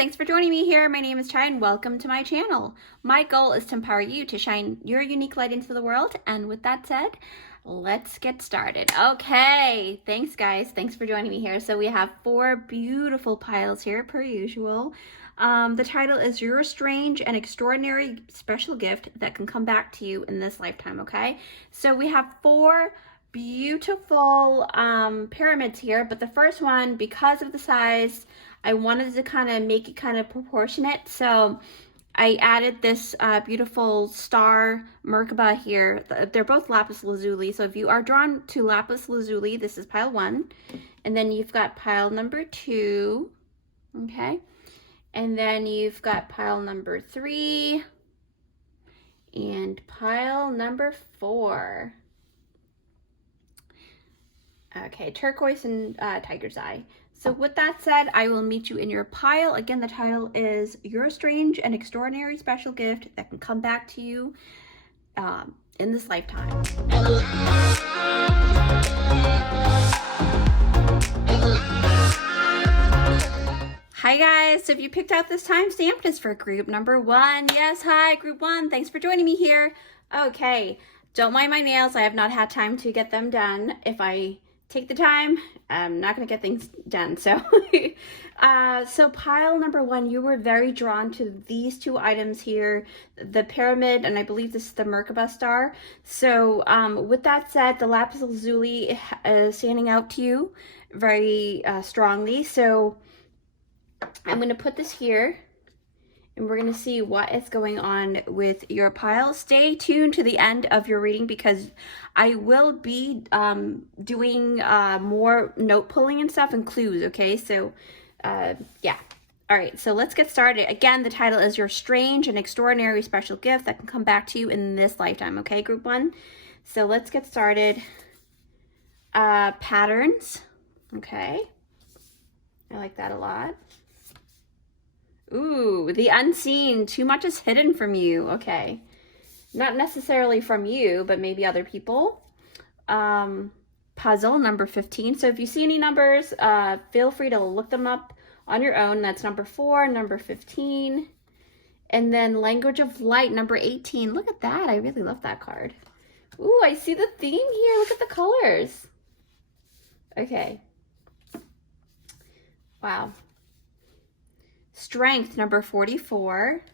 thanks for joining me here. My name is Chai and welcome to my channel. My goal is to empower you to shine your unique light into the world. And with that said, let's get started. Okay, thanks guys. Thanks for joining me here. So we have 4 beautiful piles here per usual. The title is Your Strange and Extraordinary Special Gift That Can Come Back to You in This Lifetime, okay? So we have 4 beautiful pyramids here, but the first one, because of the size, I wanted to kind of make it kind of proportionate, so I added this beautiful star Merkaba here. They're both lapis lazuli, so if you are drawn to lapis lazuli, this is pile 1, and then you've got pile number 2, okay, and then you've got pile number 3 and pile number 4. Okay, turquoise and tiger's eye. So with that said, I will meet you in your pile. Again, the title is Your Strange and Extraordinary Special Gift That Can Come Back to You in This Lifetime. Hi guys, so if you picked out this timestamp, it's for group number 1. Yes, hi, group 1. Thanks for joining me here. Okay, don't mind my nails. I have not had time to get them done. If I take the time, I'm not going to get things done. So, so pile number 1, you were very drawn to these 2 items here, the pyramid, and I believe this is the Merkaba star. So, with that said, the lapis lazuli is standing out to you very strongly. So, I'm going to put this here, and we're going to see what is going on with your pile. Stay tuned to the end of your reading because I will be doing more note pulling and stuff and clues, okay? So, yeah. All right, so let's get started. Again, the title is Your Strange and Extraordinary Special Gift That Can Come Back to You in This Lifetime, okay, group 1? So let's get started. Patterns, okay. I like that a lot. Ooh, the unseen. Too much is hidden from you. Okay. Not necessarily from you, but maybe other people. Puzzle, number 15. So if you see any numbers, feel free to look them up on your own. That's number 4, number 15. And then Language of Light, number 18. Look at that. I really love that card. Ooh, I see the theme here. Look at the colors. Okay. Wow. Strength, number 44.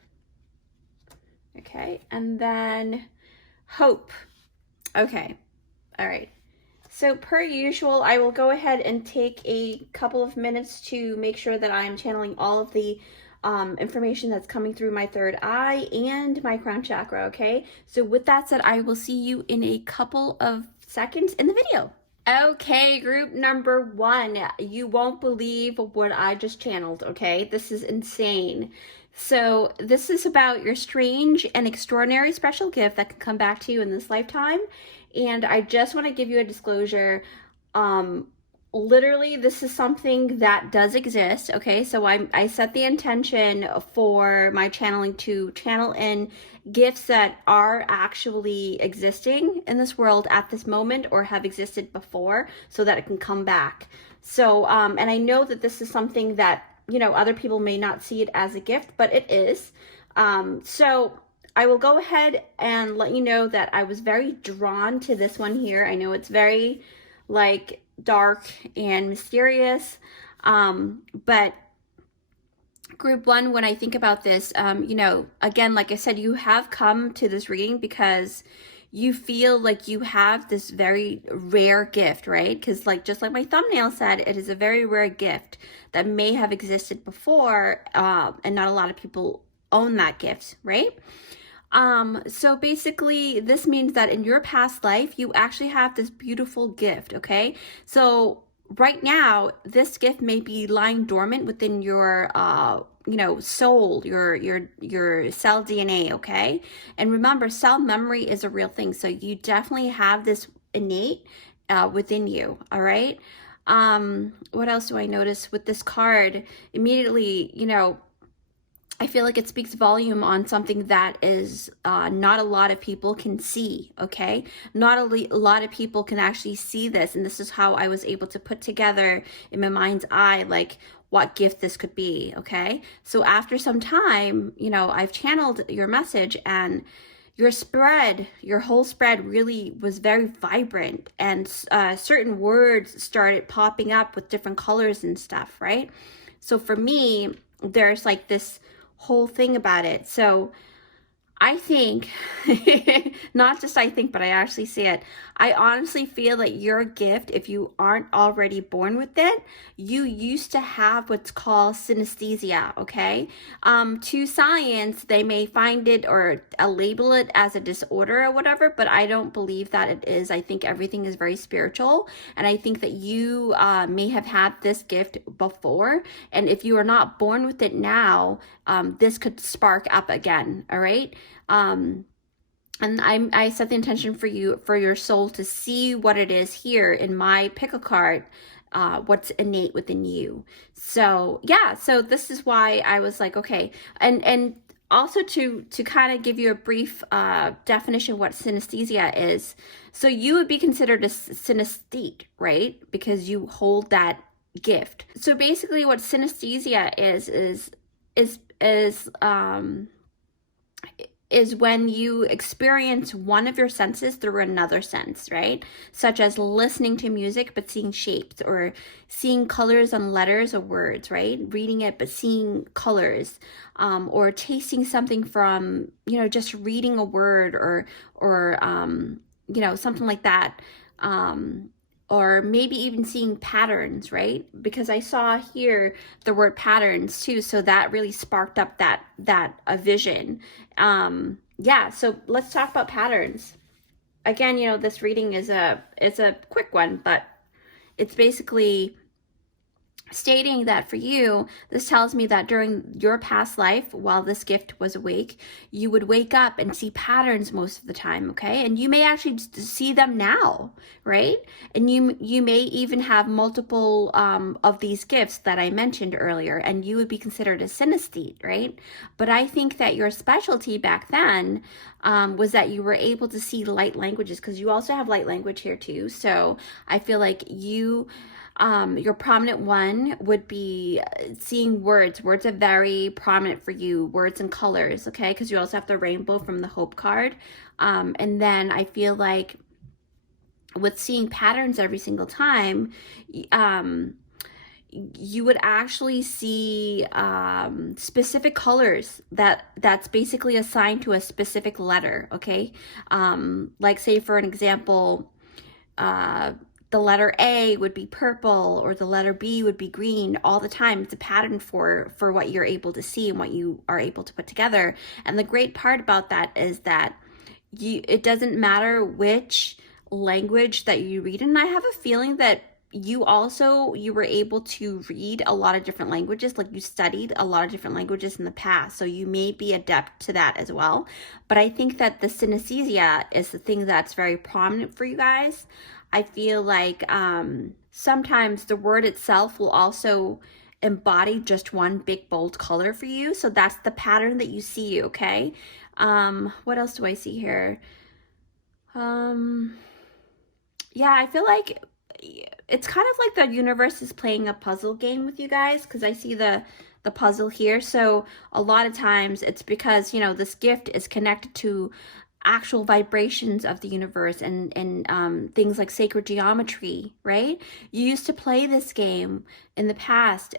Okay, and then Hope. Okay, all right. So per usual, I will go ahead and take a couple of minutes to make sure that I'm channeling all of the information that's coming through my third eye and my crown chakra, okay? So with that said, I will see you in a couple of seconds in the video. Okay, group number 1, you won't believe what I just channeled, okay? This is insane. So this is about your strange and extraordinary special gift that can come back to you in this lifetime. And I just want to give you a disclosure. Literally, this is something that does exist, okay? So I set the intention for my channeling to channel in gifts that are actually existing in this world at this moment or have existed before so that it can come back. So, and I know that this is something that, you know, other people may not see it as a gift, but it is. So I will go ahead and let you know that I was very drawn to this one here. I know it's very, like, dark and mysterious, but group 1, when I think about this, you know, again, like I said, you have come to this reading because you feel like you have this very rare gift, right? Because like, just like my thumbnail said, it is a very rare gift that may have existed before, and not a lot of people own that gift, right? So basically this means that in your past life, you actually have this beautiful gift, okay? So right now, this gift may be lying dormant within your, you know, soul, your cell DNA, okay? And remember, cell memory is a real thing. So you definitely have this innate, within you, all right? What else do I notice with this card? Immediately, you know, I feel like it speaks volume on something that is not a lot of people can see, okay? Not a lot of people can actually see this, and this is how I was able to put together in my mind's eye, like, what gift this could be, okay? So after some time, you know, I've channeled your message, and your whole spread really was very vibrant, and certain words started popping up with different colors and stuff, right? So for me, there's like this whole thing about it. So I think, not just I think, but I actually see it. I honestly feel that your gift, if you aren't already born with it, you used to have what's called synesthesia, okay? To science, they may find it or label it as a disorder or whatever, but I don't believe that it is. I think everything is very spiritual, and I think that you may have had this gift before, and if you are not born with it now, this could spark up again, all right? And I set the intention for you, for your soul to see what it is here in my pickle card, what's innate within you. So yeah, so this is why I was like, okay, and also to kind of give you a brief definition of what synesthesia is. So you would be considered a synesthete, right? Because you hold that gift. So basically, what synesthesia is when you experience one of your senses through another sense, right? Such as listening to music but seeing shapes, or seeing colors on letters or words, right? Reading it but seeing colors, or tasting something from, you know, just reading a word, or you know, something like that. Or maybe even seeing patterns, right? Because I saw here the word patterns too, so that really sparked up that a vision. Yeah, so let's talk about patterns. Again, you know, this reading is a quick one, but it's basically stating that for you, this tells me that during your past life, while this gift was awake, you would wake up and see patterns most of the time, okay? And you may actually see them now, right? And you may even have multiple of these gifts that I mentioned earlier, and you would be considered a synesthete, right? But I think that your specialty back then was that you were able to see light languages, because you also have light language here too. So I feel like your prominent one would be seeing words. Words are very prominent for you, words and colors, okay? Because you also have the rainbow from the Hope card. And then I feel like with seeing patterns every single time, you would actually see specific colors that's basically assigned to a specific letter, okay? Like say for an example, the letter A would be purple, or the letter B would be green all the time. It's a pattern for what you're able to see and what you are able to put together. And the great part about that is that it doesn't matter which language that you read. And I have a feeling that you were able to read a lot of different languages, like you studied a lot of different languages in the past, so you may be adept to that as well. But I think that the synesthesia is the thing that's very prominent for you guys. I feel like sometimes the word itself will also embody just one big bold color for you, so that's the pattern that you see, okay? What else do I see here? Yeah, I feel like it's kind of like the universe is playing a puzzle game with you guys, because I see the puzzle here. So a lot of times it's because, you know, this gift is connected to actual vibrations of the universe, and things like sacred geometry, right? You used to play this game in the past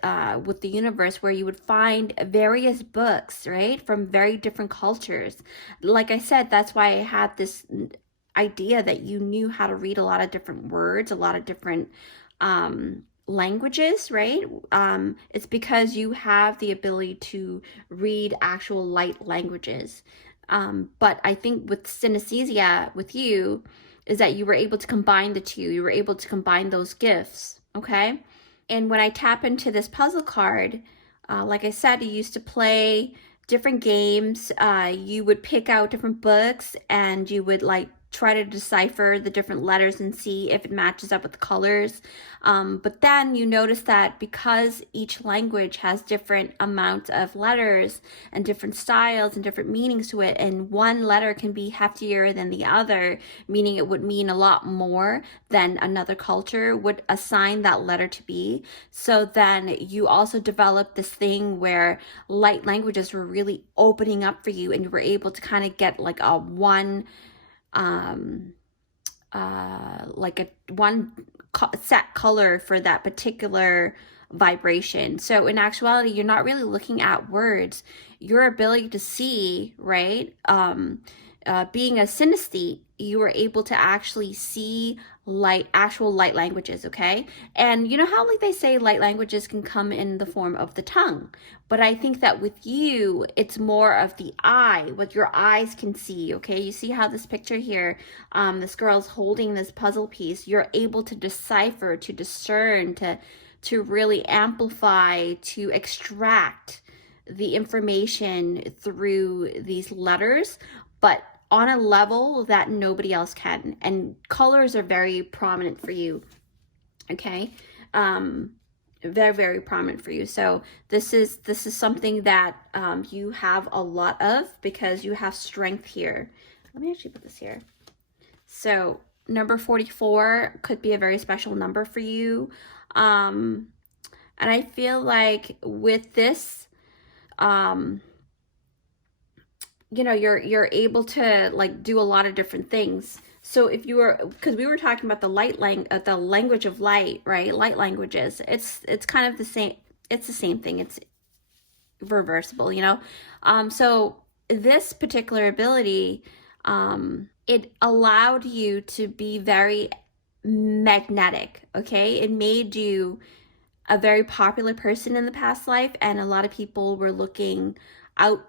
with the universe, where you would find various books, right, from very different cultures. Like I said, that's why I had this idea that you knew how to read a lot of different words, a lot of different languages, right? It's because you have the ability to read actual light languages. But I think with synesthesia with you is that you were able to combine the two. You were able to combine those gifts, okay? And when I tap into this puzzle card, like I said, you used to play different games. You would pick out different books, and you would like try to decipher the different letters and see if it matches up with the colors. But then you notice that because each language has different amounts of letters and different styles and different meanings to it, and one letter can be heftier than the other, meaning it would mean a lot more than another culture would assign that letter to be. So then you also develop this thing where light languages were really opening up for you, and you were able to kind of get like a one set color for that particular vibration. So in actuality, you're not really looking at words. Your ability to see, right? Being a synesthete, you were able to actually see actual light languages, okay? And you know how like they say light languages can come in the form of the tongue, but I think that with you, it's more of the eye, what your eyes can see, okay? You see how this picture here, this girl's holding this puzzle piece. You're able to decipher, to discern, to really amplify, to extract the information through these letters, but on a level that nobody else can. And colors are very prominent for you, okay? Very, very prominent for you. So this is something that you have a lot of because you have strength here. Let me actually put this here. So number 44 could be a very special number for you. And I feel like with this, you know, you're able to like do a lot of different things. So if you were, because we were talking about the the language of light, right? Light languages. It's kind of the same. It's the same thing. It's reversible, you know. So this particular ability, it allowed you to be very magnetic. Okay, it made you a very popular person in the past life, and a lot of people were looking out.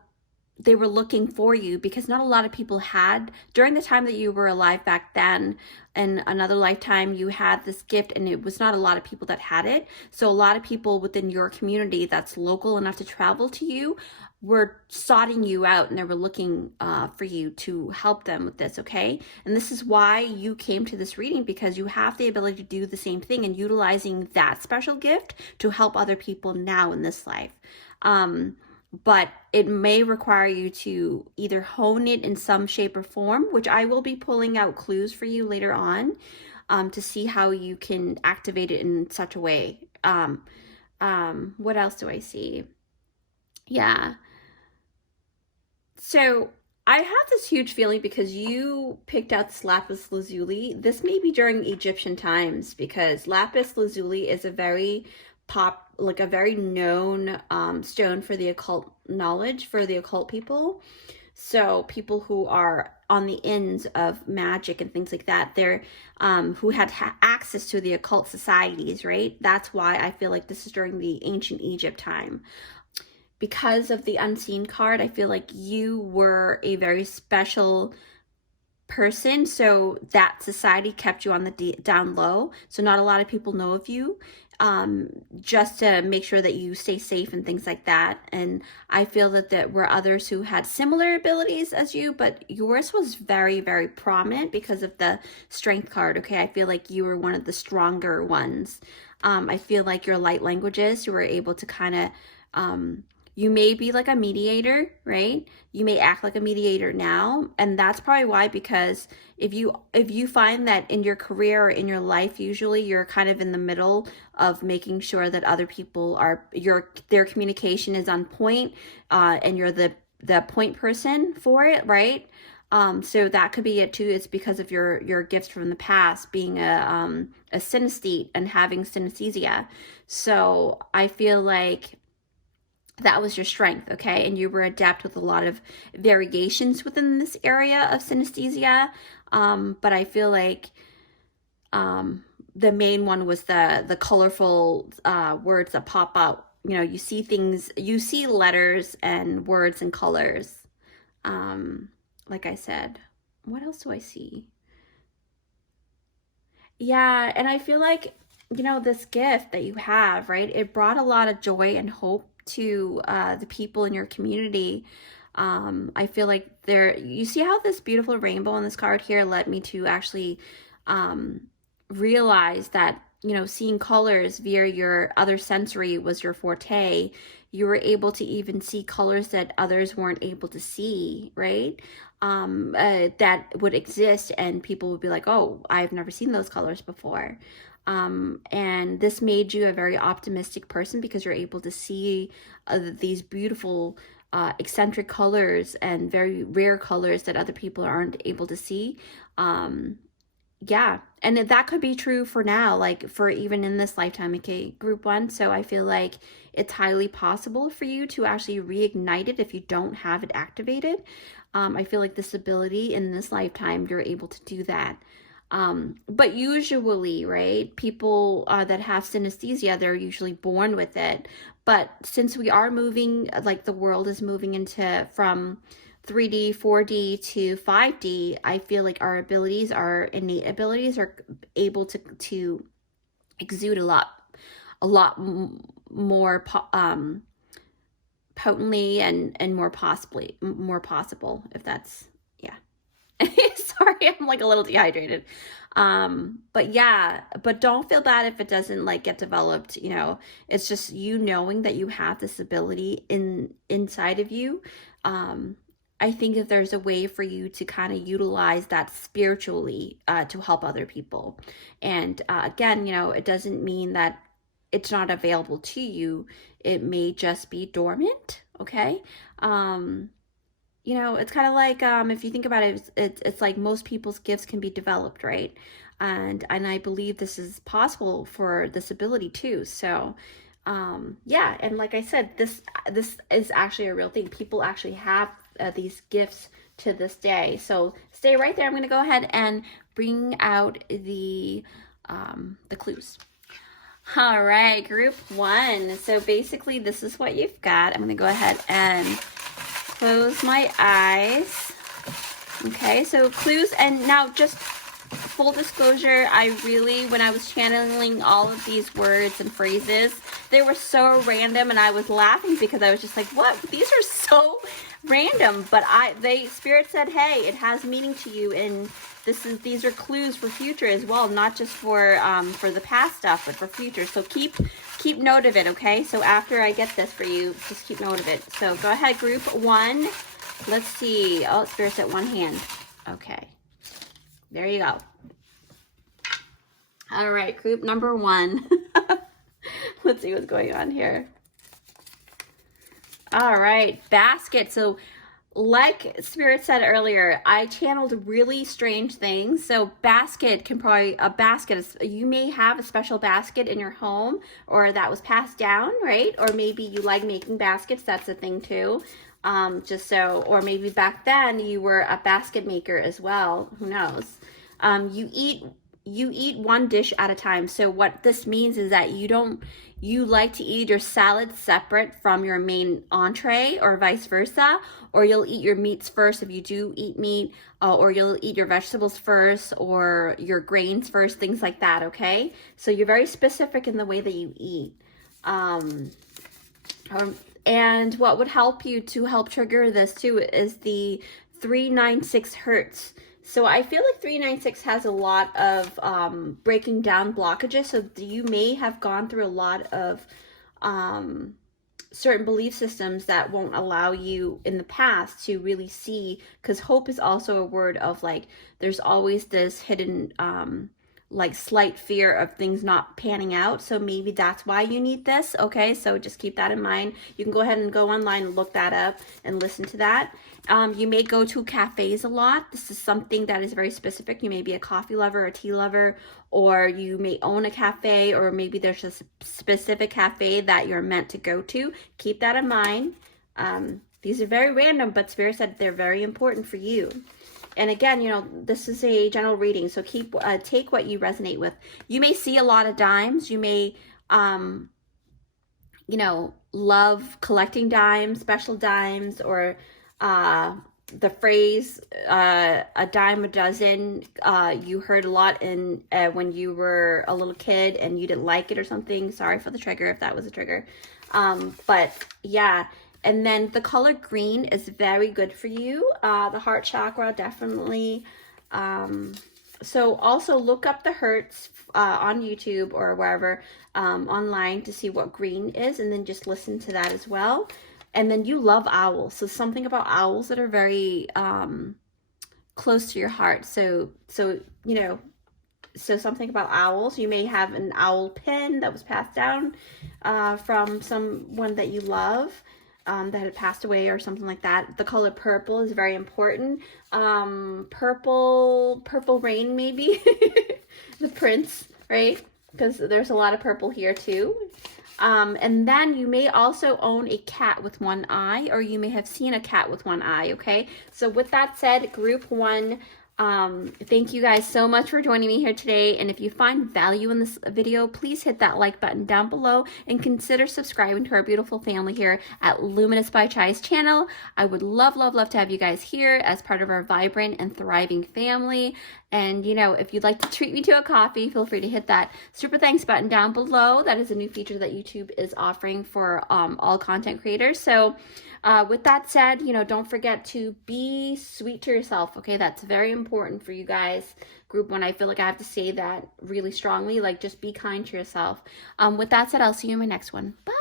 They were looking for you because not a lot of people had, during the time that you were alive back then, in another lifetime, you had this gift, and it was not a lot of people that had it. So a lot of people within your community that's local enough to travel to you were soughting you out, and they were looking for you to help them with this, okay? And this is why you came to this reading, because you have the ability to do the same thing and utilizing that special gift to help other people now in this life. But it may require you to either hone it in some shape or form, which I will be pulling out clues for you later on, to see how you can activate it in such a way. What else do I see? Yeah. So I have this huge feeling because you picked out this lapis lazuli. This may be during Egyptian times, because lapis lazuli is a very a very known stone for the occult knowledge, for the occult people. So people who are on the ends of magic and things like that, they're who had access to the occult societies, right? That's why I feel like this is during the ancient Egypt time. Because of the unseen card, I feel like you were a very special person, so that society kept you on the down low, so not a lot of people know of you, just to make sure that you stay safe and things like that. And I feel that there were others who had similar abilities as you, but yours was very, very prominent because of the strength card, okay? I feel like you were one of the stronger ones. I feel like your light languages, you were able to kind of you may be like a mediator, right? You may act like a mediator now, and that's probably why, because if you find that in your career or in your life, usually you're kind of in the middle of making sure that other people are their communication is on point, and you're the point person for it, right? So that could be it too. It's because of your gifts from the past, being a synesthete and having synesthesia. So I feel like that was your strength, okay? And you were adept with a lot of variations within this area of synesthesia. But I feel like the main one was the colorful words that pop out. You know, you see things, you see letters and words and colors. Like I said, what else do I see? Yeah, and I feel like, you know, this gift that you have, right? It brought a lot of joy and hope to the people in your community. I feel like you see how this beautiful rainbow on this card here led me to actually realize that, you know, seeing colors via your other sensory was your forte. You were able to even see colors that others weren't able to see, right? That would exist, and people would be like, oh, I've never seen those colors before. And this made you a very optimistic person because you're able to see these beautiful eccentric colors and very rare colors that other people aren't able to see. Yeah, and that could be true for now, like for even in this lifetime, okay, group one. So I feel like it's highly possible for you to actually reignite it if you don't have it activated. I feel like this ability in this lifetime, you're able to do that. But usually, right, people that have synesthesia, they're usually born with it. But since we are moving, like the world is moving into from 3D, 4D to 5D, I feel like our abilities, our innate abilities, are able to exude a lot more potently and more possible, if that's, yeah. Sorry, I'm like a little dehydrated. But yeah, but don't feel bad if it doesn't like get developed, you know. It's just you knowing that you have this ability inside of you. I think that there's a way for you to kind of utilize that spiritually to help other people. And again, you know, it doesn't mean that it's not available to you. It may just be dormant, okay? You know, it's kind of like if you think about it, it's like most people's gifts can be developed, right? And I believe this is possible for this ability too. So yeah, and like I said, this is actually a real thing. People actually have these gifts to this day. So stay right there. I'm going to go ahead and bring out the clues. All right, group one. So basically this is what you've got. I'm going to go ahead and close my eyes. Okay, so clues. And now just full disclosure, when I was channeling all of these words and phrases, they were so random, and I was laughing because I was just like, what? These are so random. But Spirit said, hey, it has meaning to you, and these are clues for future as well, not just for the past stuff, but for future. So keep note of it, okay? So after I get this for you, just keep note of it. So go ahead, group one. Let's see. Oh, Spirit's at one hand. Okay. There you go. All right, group number one. Let's see what's going on here. All right, basket. So like Spirit said earlier, I channeled really strange things. So basket can probably, you may have a special basket in your home, or that was passed down, right? Or maybe you like making baskets. That's a thing too. Or maybe back then you were a basket maker as well. Who knows? You eat one dish at a time. So what this means is that you like to eat your salad separate from your main entree, or vice versa, or you'll eat your meats first if you do eat meat, or you'll eat your vegetables first, or your grains first, things like that, okay? So you're very specific in the way that you eat. And what would help you to help trigger this too is the 396 hertz. So I feel like 396 has a lot of breaking down blockages. So you may have gone through a lot of certain belief systems that won't allow you in the past to really see, because hope is also a word of like, there's always this hidden like slight fear of things not panning out. So maybe that's why you need this. Okay, so just keep that in mind. You can go ahead and go online and look that up and listen to that. You may go to cafes a lot. This is something that is very specific. You may be a coffee lover, a tea lover, or you may own a cafe, or maybe there's a specific cafe that you're meant to go to. Keep that in mind. These are very random, but Spirit said they're very important for you. And again, you know, this is a general reading, so take what you resonate with. You may see a lot of dimes. You may, you know, love collecting dimes, special dimes, or the phrase a dime a dozen. You heard a lot in when you were a little kid and you didn't like it or something. Sorry for the trigger if that was a trigger. But yeah. And then the color green is very good for you. The heart chakra, definitely. So also look up the hertz on YouTube or wherever online to see what green is, and then just listen to that as well. And then you love owls, so something about owls that are very close to your heart. So you know, so something about owls. You may have an owl pin that was passed down from someone that you love. That had passed away or something like that. The color purple is very important. Purple rain maybe. The prince, right? Because there's a lot of purple here too. And then you may also own a cat with one eye, or you may have seen a cat with one eye, okay? So with that said, group 1, thank you guys so much for joining me here today. And if you find value in this video, please hit that like button down below and consider subscribing to our beautiful family here at Luminous by Chai's channel. I would love to have you guys here as part of our vibrant and thriving family. And you know, if you'd like to treat me to a coffee, feel free to hit that super thanks button down below. That is a new feature that YouTube is offering for all content creators. So with that said, you know, don't forget to be sweet to yourself, okay? That's very important for you guys. Group 1, I feel like I have to say that really strongly, like just be kind to yourself. With that said, I'll see you in my next one. Bye!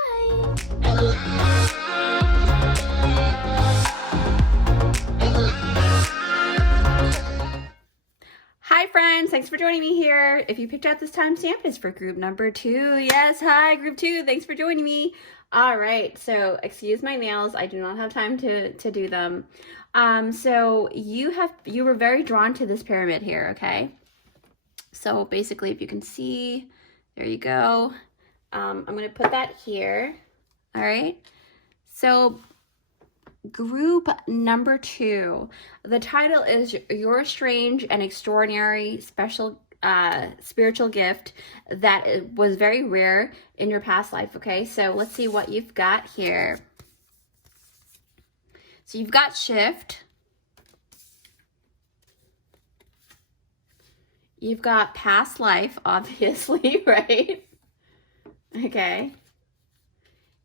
Hi friends, thanks for joining me here. If you picked out this timestamp, it's for group number 2. Yes, hi group 2, thanks for joining me. All right, so excuse my nails, I do not have time to do them. So you were very drawn to this pyramid here, okay? So basically, if you can see, there you go. I'm gonna put that here. All right, so group number 2, the title is Your Strange and Extraordinary Special Spiritual Gift that was very rare in your past life. Okay, so let's see what you've got here. So you've got shift, you've got past life, obviously, right? Okay,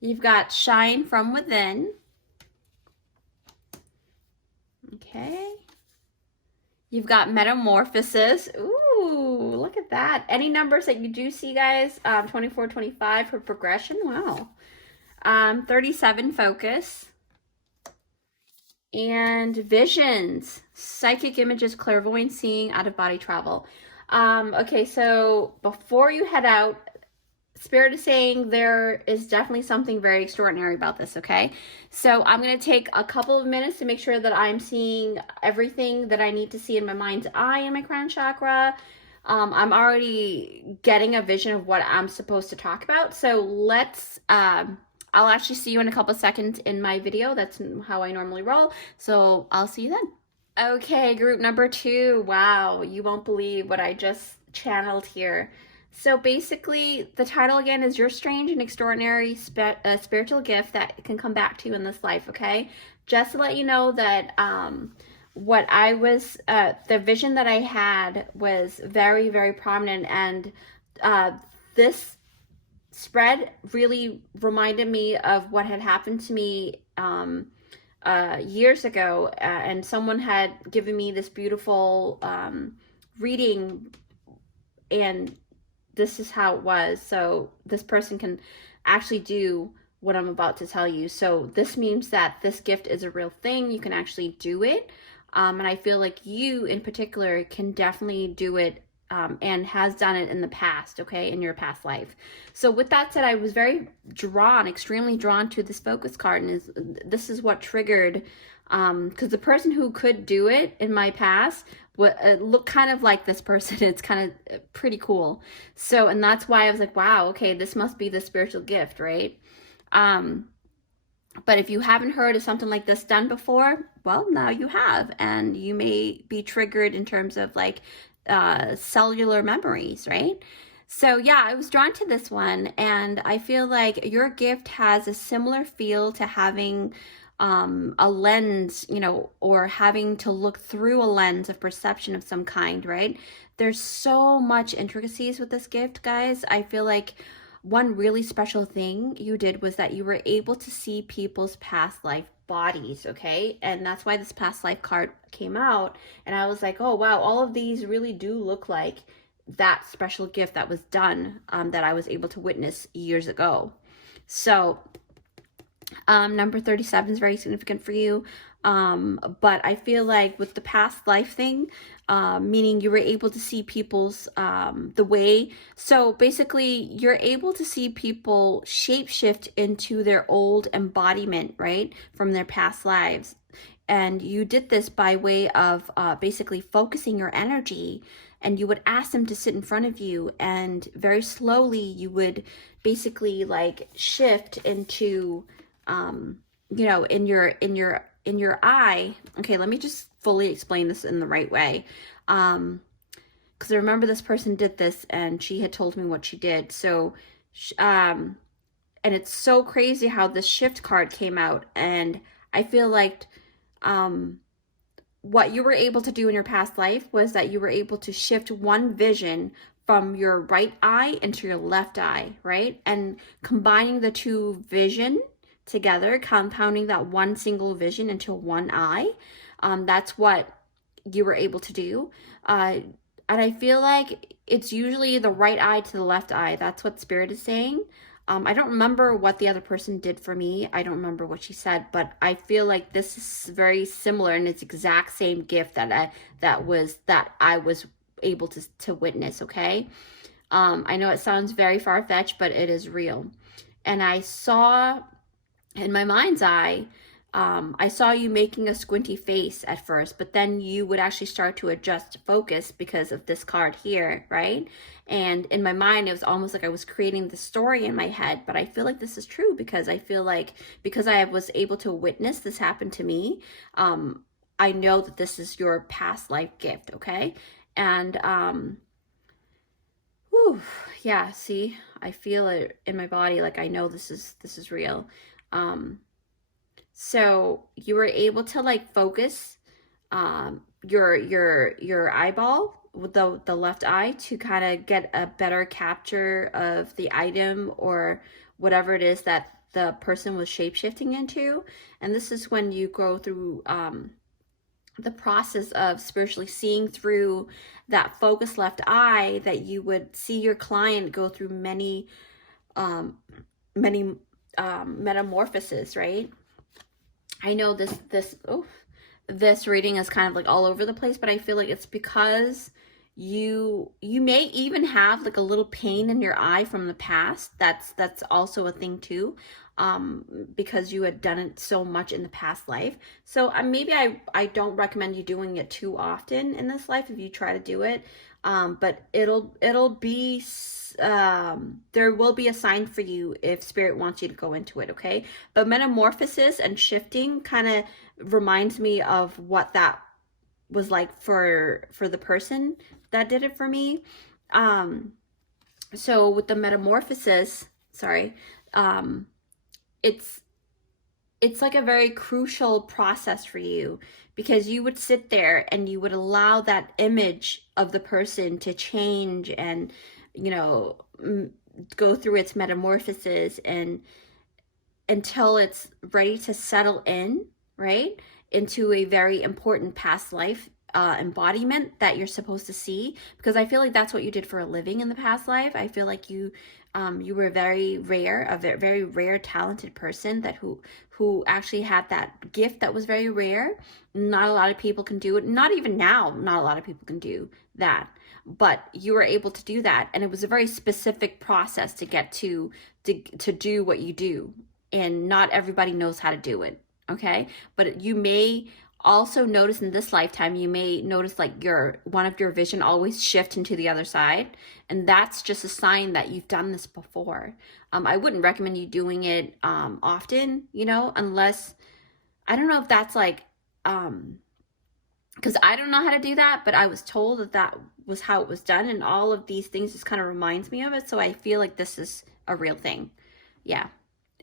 you've got shine from within. Okay, you've got metamorphosis. Ooh, look at that. Any numbers that you do see, guys? 24, 25 for progression. Wow. 37 focus. And visions, psychic images, clairvoyance, seeing, out of body travel. Okay, so before you head out, Spirit is saying there is definitely something very extraordinary about this, okay? So I'm going to take a couple of minutes to make sure that I'm seeing everything that I need to see in my mind's eye in my crown chakra. I'm already getting a vision of what I'm supposed to talk about. So let's, I'll actually see you in a couple seconds in my video. That's how I normally roll. So I'll see you then. Okay, group number 2. Wow, you won't believe what I just channeled here. So basically, the title again is Your Strange and Extraordinary Spiritual Gift that can come back to you in this life, okay? Just to let you know that what I was, the vision that I had was very, very prominent, and this spread really reminded me of what had happened to me years ago, and someone had given me this beautiful reading, and this is how it was. So this person can actually do what I'm about to tell you. So this means that this gift is a real thing. You can actually do it. And I feel like you in particular can definitely do it and has done it in the past, okay, in your past life. So with that said, I was very drawn, extremely drawn to this focus card, and this is what triggered, because the person who could do it in my past look kind of like this person. It's kind of pretty cool. So, and that's why I was like, wow, okay, this must be the spiritual gift, right? But if you haven't heard of something like this done before, well, now you have, and you may be triggered in terms of like cellular memories, right? So yeah, I was drawn to this one, and I feel like your gift has a similar feel to having a lens, you know, or having to look through a lens of perception of some kind, right? There's so much intricacies with this gift, guys. I feel like one really special thing you did was that you were able to see people's past life bodies, okay? And that's why this past life card came out. And I was like, oh, wow, all of these really do look like that special gift that was done, that I was able to witness years ago. So number 37 is very significant for you. But I feel like with the past life thing, meaning you were able to see people's, the way, so basically you're able to see people shapeshift into their old embodiment, right, from their past lives. And you did this by way of basically focusing your energy, and you would ask them to sit in front of you, and very slowly you would basically like shift into, you know, in your eye. Okay, let me just fully explain this in the right way. Because I remember this person did this and she had told me what she did. So, and it's so crazy how this shift card came out. And I feel like, what you were able to do in your past life was that you were able to shift one vision from your right eye into your left eye, right? And combining the two vision together, compounding that one single vision into one eye. That's what you were able to do. And I feel like it's usually the right eye to the left eye. That's what Spirit is saying. I don't remember what the other person did for me. I don't remember what she said, but I feel like this is very similar, and it's exact same gift that I was able to witness. Okay. I know it sounds very far-fetched, but it is real. And I saw in my mind's eye, I saw you making a squinty face at first, but then you would actually start to adjust focus because of this card here, right? And in my mind, it was almost like I was creating the story in my head, but I feel like this is true because I feel like because I was able to witness this happen to me, I know that this is your past life gift, okay? And, whew, yeah, see, I feel it in my body, like I know this is real. So you were able to like focus your eyeball with the left eye to kind of get a better capture of the item or whatever it is that the person was shapeshifting into. And this is when you go through the process of spiritually seeing through that focused left eye, that you would see your client go through many metamorphoses, right? I know this reading is kind of like all over the place, but I feel like it's because you may even have like a little pain in your eye from the past. That's also a thing too, because you had done it so much in the past life. So maybe I don't recommend you doing it too often in this life if you try to do it. But it'll be, there will be a sign for you if Spirit wants you to go into it, okay? But metamorphosis and shifting kind of reminds me of what that was like for the person that did it for me. So with the metamorphosis, sorry, it's like a very crucial process for you, because you would sit there and you would allow that image of the person to change and, you know, go through its metamorphosis and until it's ready to settle in, right, into a very important past life embodiment that you're supposed to see. Because I feel like that's what you did for a living in the past life. I feel like you were very rare, a very rare, talented person that who actually had that gift that was very rare. Not a lot of people can do it. Not even now, not a lot of people can do that. But you were able to do that, and it was a very specific process to get to do what you do, and not everybody knows how to do it. Okay, but you may also notice in this lifetime, you may notice like one of your vision always shift into the other side, and that's just a sign that you've done this before. I wouldn't recommend you doing it often, you know, unless, I don't know if that's like, because I don't know how to do that, but I was told that was how it was done, and all of these things just kind of reminds me of it, so I feel like this is a real thing. Yeah.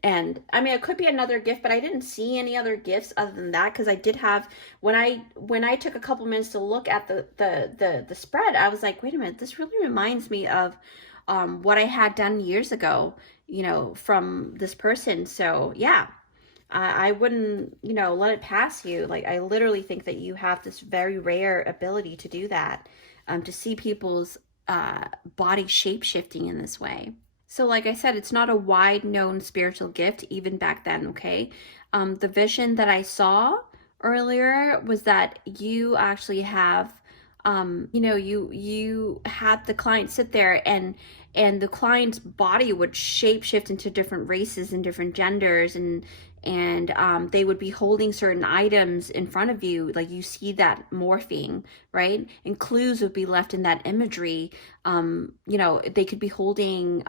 and I mean, it could be another gift, but I didn't see any other gifts other than that, because I did have, when I took a couple minutes to look at the spread, I was like, wait a minute, this really reminds me of what I had done years ago, you know, from this person. So yeah, I wouldn't, you know, let it pass you. Like, I literally think that you have this very rare ability to do that, to see people's body shape shifting in this way. So like I said, it's not a wide known spiritual gift even back then, okay? The vision that I saw earlier was that you actually have, you know, you had the client sit there, and the client's body would shape shift into different races and different genders, and they would be holding certain items in front of you, like you see that morphing, right? And clues would be left in that imagery. You know, they could be holding,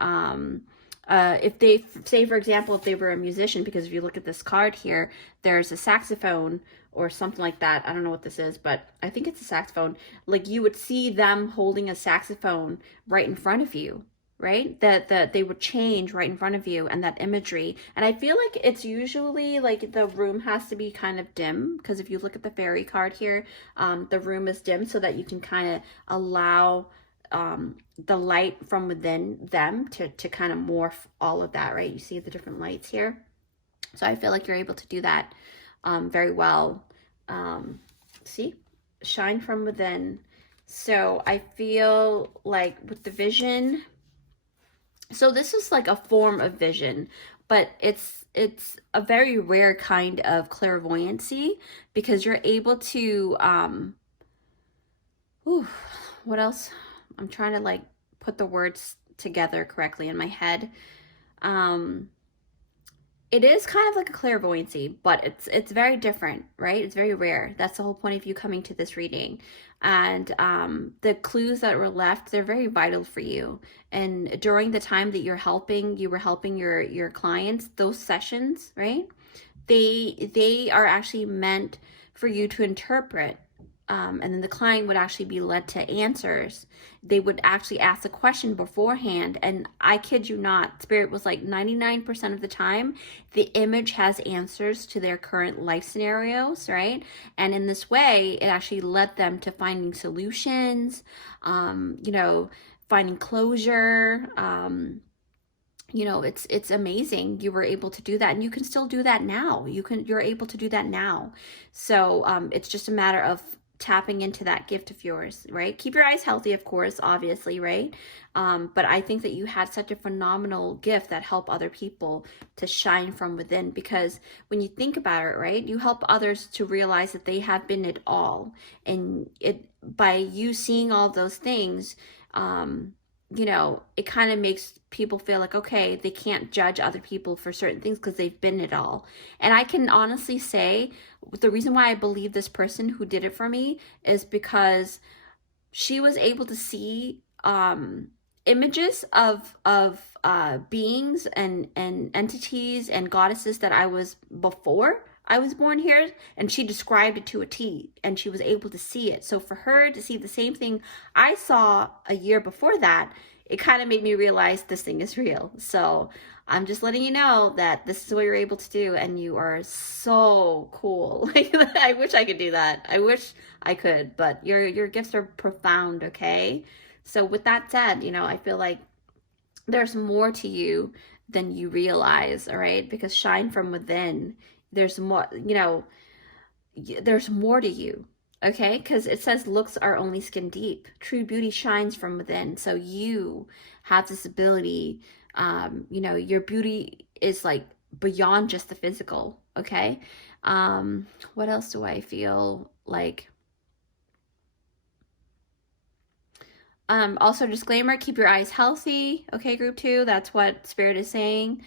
if they, say for example, if they were a musician, because if you look at this card here, there's a saxophone or something like that. I don't know what this is, but I think it's a saxophone. Like, you would see them holding a saxophone right in front of you, right? That they would change right in front of you, and that imagery. And I feel like it's usually like the room has to be kind of dim, because if you look at the fairy card here, the room is dim so that you can kind of allow the light from within them to kind of morph all of that, right? You see the different lights here. So I feel like you're able to do that very well. See, shine from within. So I feel like with the vision, so this is like a form of vision, but it's a very rare kind of clairvoyancy, because you're able to what else? I'm trying to like put the words together correctly in my head. It is kind of like a clairvoyancy, but it's very different, right? It's very rare. That's the whole point of you coming to this reading. And the clues that were left, they're very vital for you. And during the time that you were helping your clients, those sessions, right? They are actually meant for you to interpret. And then the client would actually be led to answers. They would actually ask the question beforehand, and I kid you not, Spirit was like 99% of the time, the image has answers to their current life scenarios, right? And in this way, it actually led them to finding solutions, you know, finding closure. You know, it's amazing you were able to do that, and you can still do that now. You're able to do that now. So it's just a matter of tapping into that gift of yours, right? Keep your eyes healthy, of course, obviously, right? But I think that you had such a phenomenal gift that helped other people to shine from within, because when you think about it, right, you help others to realize that they have been it all, and it, by you seeing all those things, you know, it kind of makes people feel like, okay, they can't judge other people for certain things because they've been it all. And I can honestly say the reason why I believe this person who did it for me is because she was able to see images of beings and entities and goddesses that I was before I was born here, and she described it to a T, and she was able to see it. So for her to see the same thing I saw a year before that, it kind of made me realize this thing is real. So I'm just letting you know that this is what you're able to do, and you are so cool. I wish I could do that. I wish I could, but your gifts are profound, okay? So with that said, you know, I feel like there's more to you than you realize, all right? Because shine from within, there's more, you know, there's more to you, okay? Because it says looks are only skin deep. True beauty shines from within. So you have this ability, you know, your beauty is like beyond just the physical, okay? What else do I feel like? Also, disclaimer, keep your eyes healthy, okay, group 2, that's what Spirit is saying.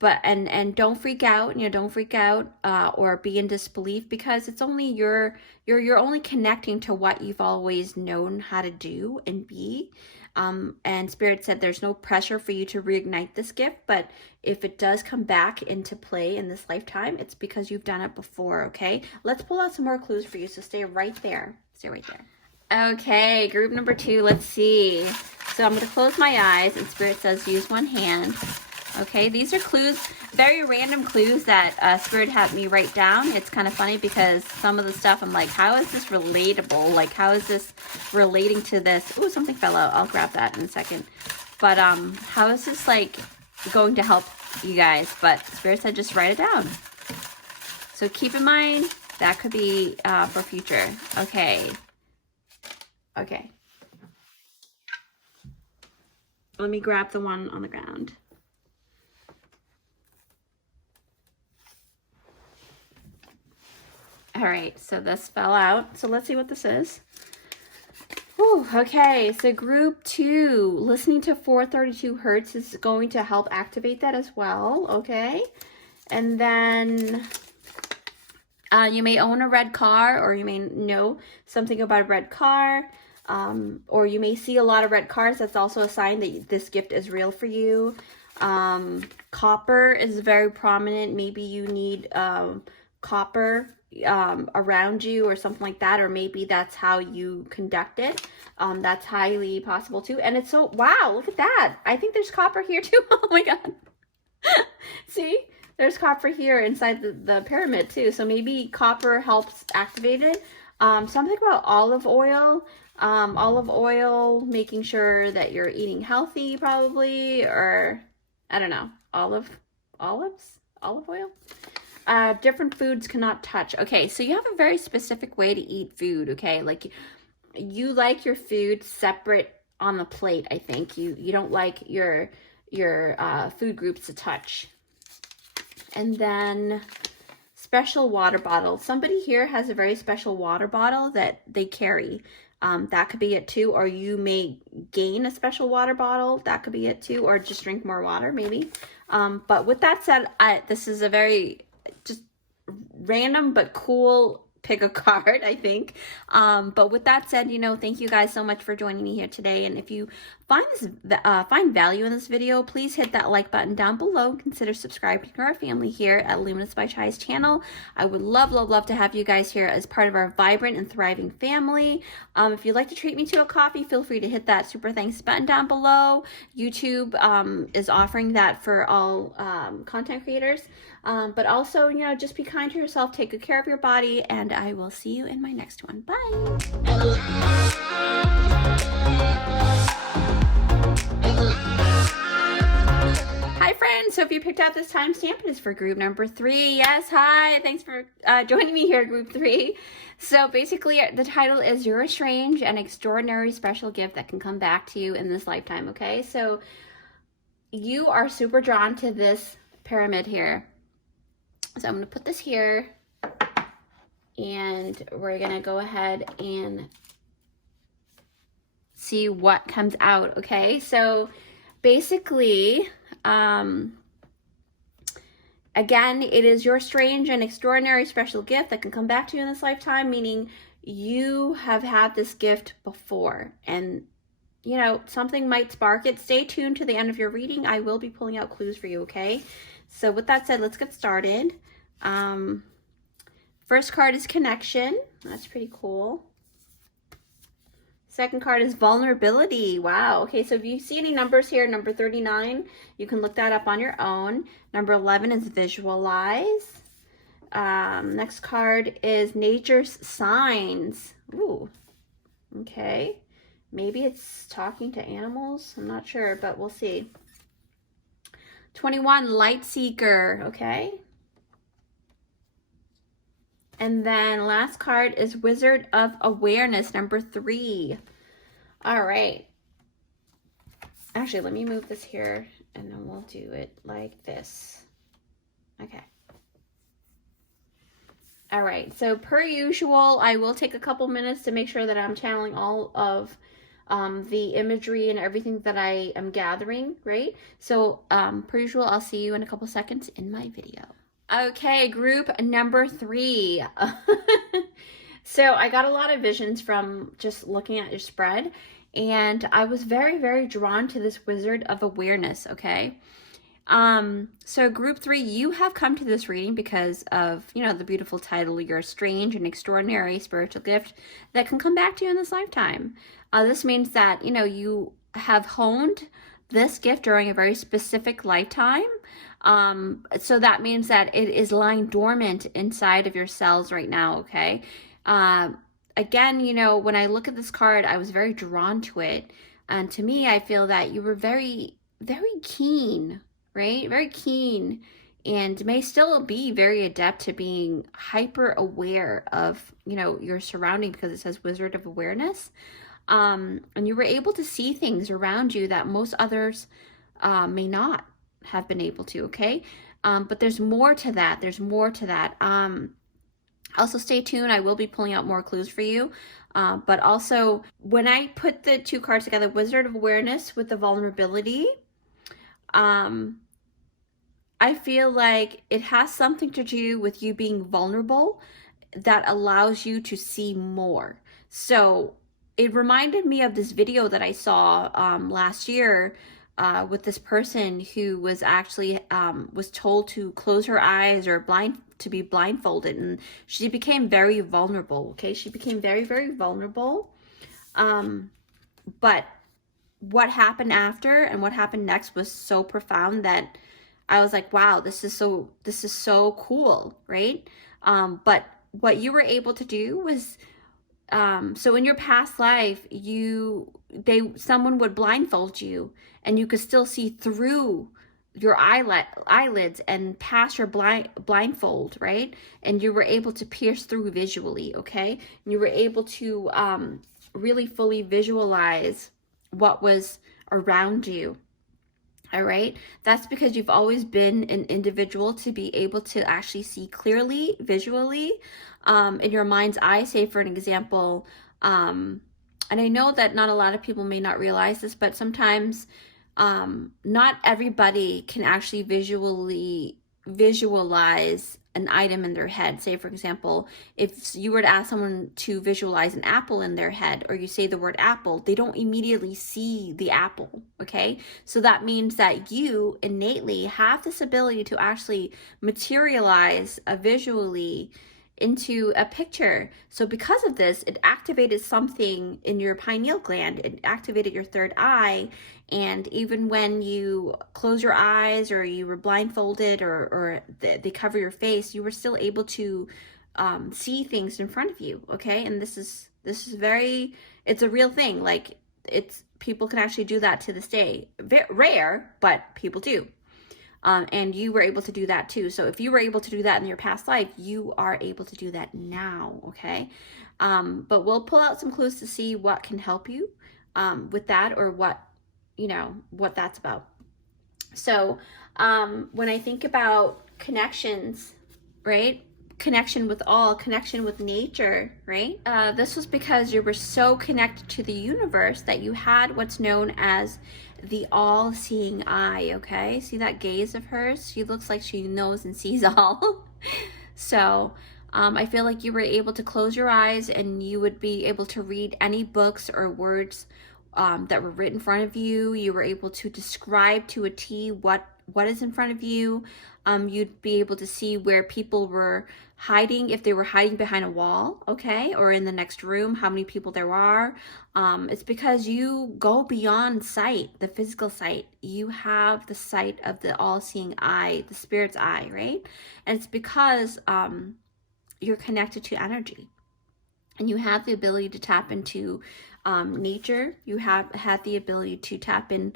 But and don't freak out, you know, don't freak out or be in disbelief, because it's only you're only connecting to what you've always known how to do and be. And Spirit said there's no pressure for you to reignite this gift, but if it does come back into play in this lifetime, it's because you've done it before, okay? Let's pull out some more clues for you, so stay right there. Stay right there. Okay, group number 2, let's see. So I'm going to close my eyes, and Spirit says use one hand. Okay, these are clues, very random clues that Spirit had me write down. It's kind of funny because some of the stuff I'm like, how is this relatable? Like, how is this relating to this? Ooh, something fell out. I'll grab that in a second. But how is this like going to help you guys? But Spirit said just write it down. So keep in mind that could be for future. Okay. Okay. Let me grab the one on the ground. All right, so this fell out. So let's see what this is. Ooh, okay, so group 2, listening to 432 hertz is going to help activate that as well, okay? And then you may own a red car, or you may know something about a red car, or you may see a lot of red cars. That's also a sign that this gift is real for you. Copper is very prominent. Maybe you need copper around you or something like that, or maybe that's how you conduct it. That's highly possible too. And it's so, wow, look at that. I think there's copper here too. Oh my God. See, there's copper here inside the pyramid too. So maybe copper helps activate it. Something about olive oil. Olive oil, making sure that you're eating healthy probably, or I don't know, olive oil. Different foods cannot touch. Okay, so you have a very specific way to eat food, okay? Like, you like your food separate on the plate, I think. You don't like your food groups to touch. And then special water bottle. Somebody here has a very special water bottle that they carry. That could be it too. Or you may gain a special water bottle. That could be it too. Or just drink more water, maybe. But with that said, this is a very just random but cool pick a card, I think. But with that said, you know, thank you guys so much for joining me here today. And if you find find value in this video, please hit that like button down below. Consider subscribing to our family here at Luminous by Chai's channel. I would love, love, love to have you guys here as part of our vibrant and thriving family. If you'd like to treat me to a coffee, feel free to hit that super thanks button down below. YouTube is offering that for all content creators. But also, you know, just be kind to yourself, take good care of your body, and I will see you in my next one. Bye. Hi friends, so if you picked out this timestamp, it is for group number 3. Yes, hi, thanks for joining me here, group 3. So basically the title is You're a Strange and Extraordinary Special Gift That Can Come Back to You in This Lifetime, okay? So you are super drawn to this pyramid here. So I'm going to put this here, and we're going to go ahead and see what comes out, okay? So basically, again, it is your strange and extraordinary special gift that can come back to you in this lifetime, meaning you have had this gift before, and you know, something might spark it. Stay tuned to the end of your reading. I will be pulling out clues for you, okay? So with that said, let's get started. First card is connection. That's pretty cool. Second card is vulnerability. Wow. Okay, so if you see any numbers here, number 39, you can look that up on your own. Number 11 is visualize. Next card is nature's signs. Ooh. Okay. Maybe it's talking to animals. I'm not sure, but we'll see. 21, light seeker. Okay. And then last card is Wizard of Awareness, number 3. All right. Actually, let me move this here, and then we'll do it like this. Okay. All right. So per usual, I will take a couple minutes to make sure that I'm channeling all of the imagery and everything that I am gathering, right? So per usual, I'll see you in a couple seconds in my video. Okay, group number 3. So I got a lot of visions from just looking at your spread, and I was very, very drawn to this Wizard of Awareness, okay? So group 3, you have come to this reading because of, you know, the beautiful title, You're a Strange and Extraordinary Spiritual Gift That Can Come Back to You in This Lifetime. This means that, you know, you have honed this gift during a very specific lifetime. So that means that it is lying dormant inside of your cells right now, okay? Again, you know, when I look at this card, I was very drawn to it. And to me, I feel that you were very, very keen, right? Very keen, and may still be very adept to being hyper aware of, you know, your surrounding, because it says Wizard of Awareness. And you were able to see things around you that most others may not have been able to, okay? But there's more to that. There's more to that. Also, stay tuned. I will be pulling out more clues for you. But also, when I put the two cards together, Wizard of Awareness with the vulnerability, I feel like it has something to do with you being vulnerable that allows you to see more. So it reminded me of this video that I saw last year with this person who was actually was told to close her eyes or to be blindfolded, and she became very vulnerable. Okay, she became very, very vulnerable. But what happened after and what happened next was so profound that I was like, wow, this is so cool, right? But what you were able to do was, so in your past life, someone would blindfold you, and you could still see through your eyelids and past your blindfold, right? And you were able to pierce through visually, okay? And you were able to really fully visualize what was around you. All right, that's because you've always been an individual to be able to actually see clearly, visually, in your mind's eye. Say, for an example, and I know that not a lot of people may not realize this, but sometimes not everybody can actually visualize an item in their head. Say, for example, if you were to ask someone to visualize an apple in their head, or you say the word apple, they don't immediately see the apple, okay? So that means that you innately have this ability to actually materialize visually into a picture. So because of this, it activated something in your pineal gland. It activated your third eye. And even when you close your eyes, or you were blindfolded, or they cover your face, you were still able to see things in front of you, okay? And this is very, it's a real thing. Like, people can actually do that to this day. Rare, but people do. And you were able to do that too. So if you were able to do that in your past life, you are able to do that now, okay? But we'll pull out some clues to see what can help you with that, or what, you know, what that's about. So when I think about connections, right? Connection with all, connection with nature, right? This was because you were so connected to the universe that you had what's known as the all-seeing eye, okay? See that gaze of hers? She looks like she knows and sees all. So I feel like you were able to close your eyes, and you would be able to read any books or words that were written in front of you. You were able to describe to a T what is in front of you. You'd be able to see where people were hiding, if they were hiding behind a wall, okay, or in the next room, how many people there are. It's because you go beyond sight, the physical sight. You have the sight of the all-seeing eye, the spirit's eye, right? And it's because you're connected to energy, and you have the ability to tap into nature. You have had the ability to tap in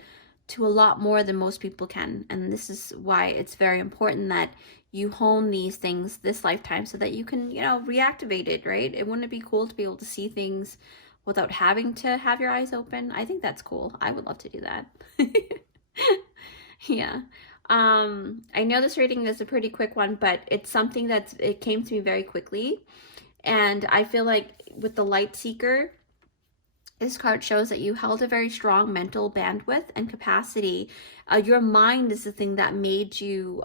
to a lot more than most people can. And this is why it's very important that you hone these things this lifetime, so that you can, you know, reactivate it, right? It wouldn't it be cool to be able to see things without having to have your eyes open? I think that's cool. I would love to do that. Yeah. I know this reading is a pretty quick one, but it's something it came to me very quickly. And I feel like with the Light Seeker, this card shows that you held a very strong mental bandwidth and capacity. Your mind is the thing that made you,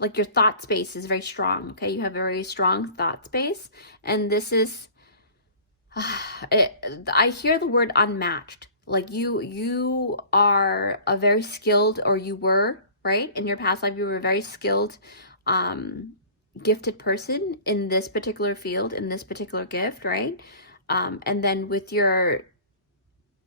like, your thought space is very strong, okay? You have a very strong thought space. And this is, I hear the word unmatched. Like, you are a very skilled, or you were, right? In your past life, you were a very skilled, gifted person in this particular field, in this particular gift, right? And then with your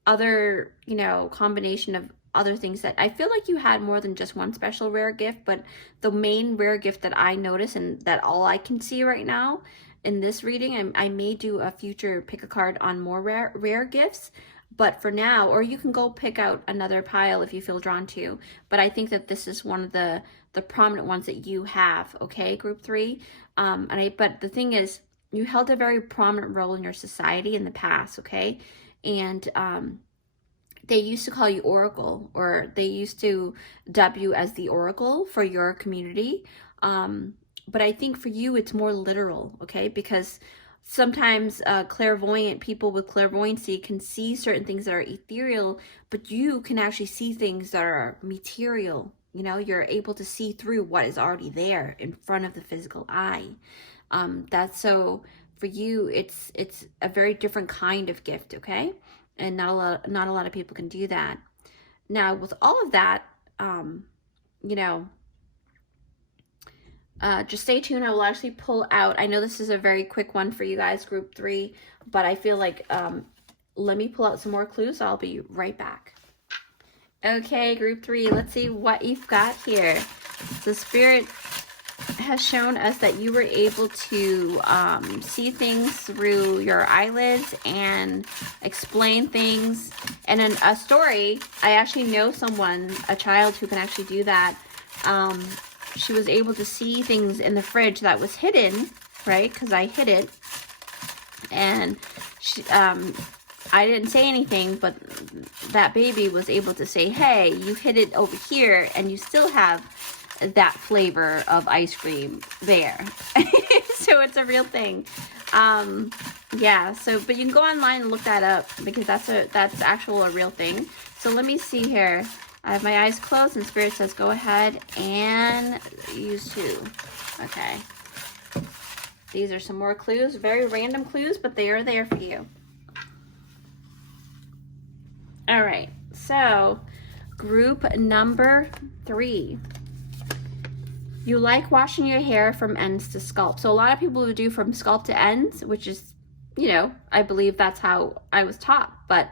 other, you know, combination of other things that I feel like you had more than just one special rare gift, but the main rare gift that I notice and that all I can see right now in this reading, I may do a future pick a card on more rare gifts, but for now, or you can go pick out another pile if you feel drawn to, but I think that this is one of the prominent ones that you have, okay, group 3. But the thing is, you held a very prominent role in your society in the past, okay? And they used to call you Oracle, or they used to dub you as the Oracle for your community. But I think for you, it's more literal, okay? Because sometimes clairvoyant people with clairvoyancy can see certain things that are ethereal, but you can actually see things that are material. You know, you're able to see through what is already there in front of the physical eye. That's so for you, it's a very different kind of gift, okay? And not a lot of people can do that. Now, with all of that, you know, just stay tuned. I will actually pull out. I know this is a very quick one for you guys, group 3, but I feel like let me pull out some more clues. I'll be right back. Okay, group 3, let's see what you've got here. The Spirit has shown us that you were able to see things through your eyelids and explain things. And in a story, I actually know someone, a child, who can actually do that. She was able to see things in the fridge that was hidden, right? Because I hid it. And she, I didn't say anything, but that baby was able to say, hey, you hid it over here, and you still have that flavor of ice cream there. So it's a real thing. Yeah, so, but you can go online and look that up, because that's a real thing. So let me see here. I have my eyes closed, and Spirit says go ahead and use 2. Okay. These are some more clues, very random clues, but they are there for you. All right, so group number 3. You like washing your hair from ends to scalp. So a lot of people would do from scalp to ends, which is, you know, I believe that's how I was taught. But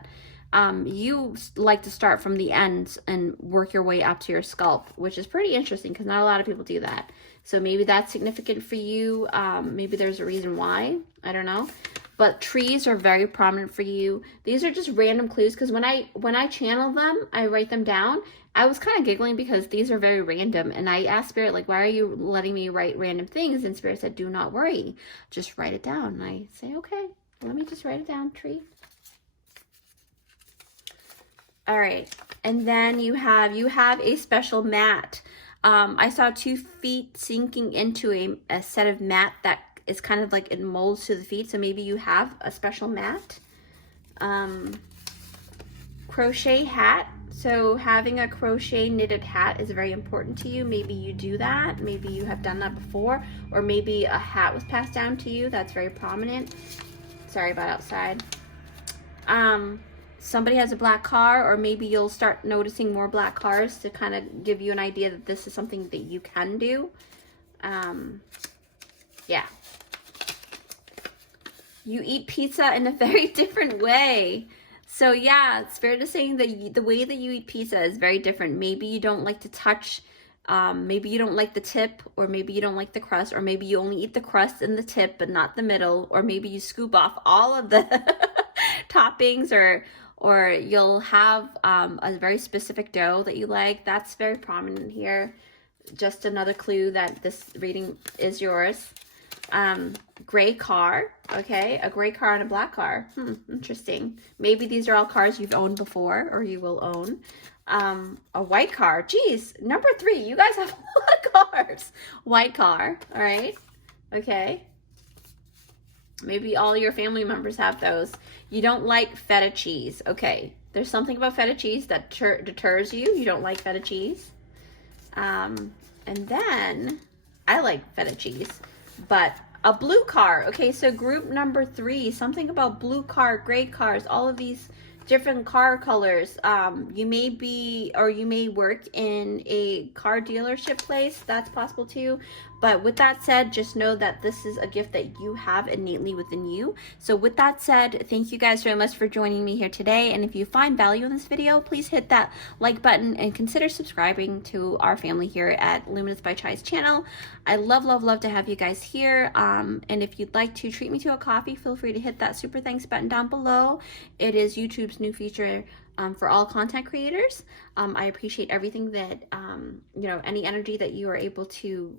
you like to start from the ends and work your way up to your scalp, which is pretty interesting because not a lot of people do that. So maybe that's significant for you. Maybe there's a reason why. I don't know. But trees are very prominent for you. These are just random clues because when I channel them, I write them down. I was kind of giggling because these are very random. And I asked Spirit, like, why are you letting me write random things? And Spirit said, do not worry. Just write it down. And I say, okay, let me just write it down, tree. All right. And then you have a special mat. I saw 2 feet sinking into a set of mat that is kind of like it molds to the feet. So maybe you have a special mat. Crochet hat. So having a crochet knitted hat is very important to you. Maybe you do that. Maybe you have done that before. Or maybe a hat was passed down to you. That's very prominent. Sorry about outside. Somebody has a black car, or maybe you'll start noticing more black cars to kind of give you an idea that this is something that you can do. Yeah. You eat pizza in a very different way. So yeah, Spirit is saying that the way that you eat pizza is very different. Maybe you don't like to touch, maybe you don't like the tip, or maybe you don't like the crust, or maybe you only eat the crust and the tip, but not the middle, or maybe you scoop off all of the toppings, or you'll have a very specific dough that you like. That's very prominent here. Just another clue that this reading is yours. Gray car, okay, a gray car and a black car. Interesting. Maybe these are all cars you've owned before or you will own. A white car. Geez, number 3, you guys have a lot of cars. White car, all right, okay. Maybe all your family members have those. You don't like feta cheese. Okay, there's something about feta cheese that deters you. You don't like feta cheese. And then I like feta cheese, but a blue car. Okay, so group number 3, something about blue car, gray cars, all of these different car colors. You may be, or you may work in a car dealership place. That's possible too. But with that said, just know that this is a gift that you have innately within you. So with that said, thank you guys very much for joining me here today. And if you find value in this video, please hit that like button and consider subscribing to our family here at Luminous by Chai's channel. I love, love, love to have you guys here. And if you'd like to treat me to a coffee, feel free to hit that super thanks button down below. It is YouTube's new feature for all content creators. I appreciate everything that, any energy that you are able to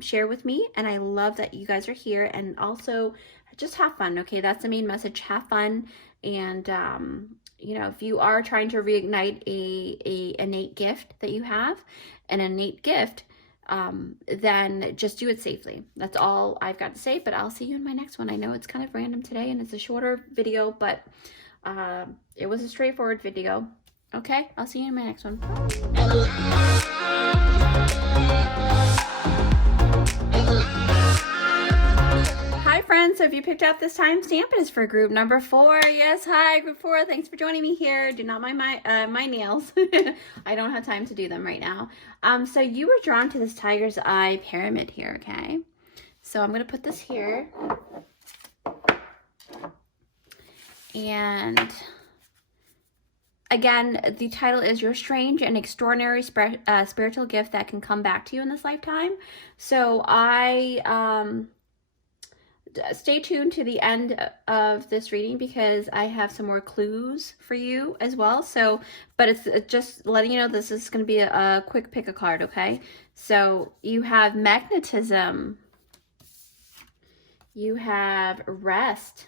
share with me, and I love that you guys are here. And also just have fun, okay? That's the main message. Have fun. And if you are trying to reignite a innate gift that you have, an innate gift, then just do it safely. That's all I've got to say, but I'll see you in my next one. I know it's kind of random today and it's a shorter video, but it was a straightforward video. Okay, I'll see you in my next one. Hi friends, so if you picked up this timestamp, it is for group number 4. Yes, hi group 4. Thanks for joining me here. Do not mind my nails. I don't have time to do them right now. So you were drawn to this tiger's eye pyramid here, okay? So I'm gonna put this here. And again, the title is Your Strange and Extraordinary Spiritual Gift That Can Come Back to You in This Lifetime. So stay tuned to the end of this reading because I have some more clues for you as well. So, but it's just letting you know this is going to be a quick pick a card, okay? So you have magnetism. You have rest.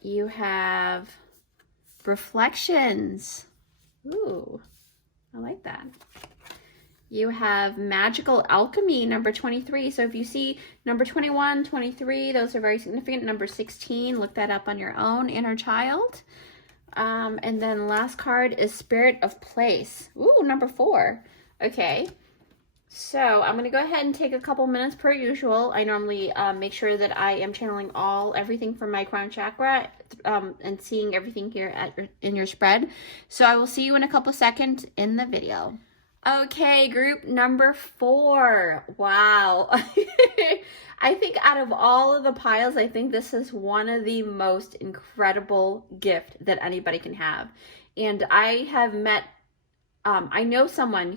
You have reflections. Ooh, I like that. You have magical alchemy, number 23. So if you see number 21, 23, those are very significant. Number 16, look that up on your own. Inner child. And then the last card is spirit of place. Ooh, number 4. Okay. So I'm going to go ahead and take a couple minutes per usual. I normally make sure that I am channeling everything from my crown chakra and seeing everything here in your spread. So I will see you in a couple seconds in the video. Okay, group number 4. Wow. I think out of all of the piles, I think this is one of the most incredible gift that anybody can have. And I have met, I know someone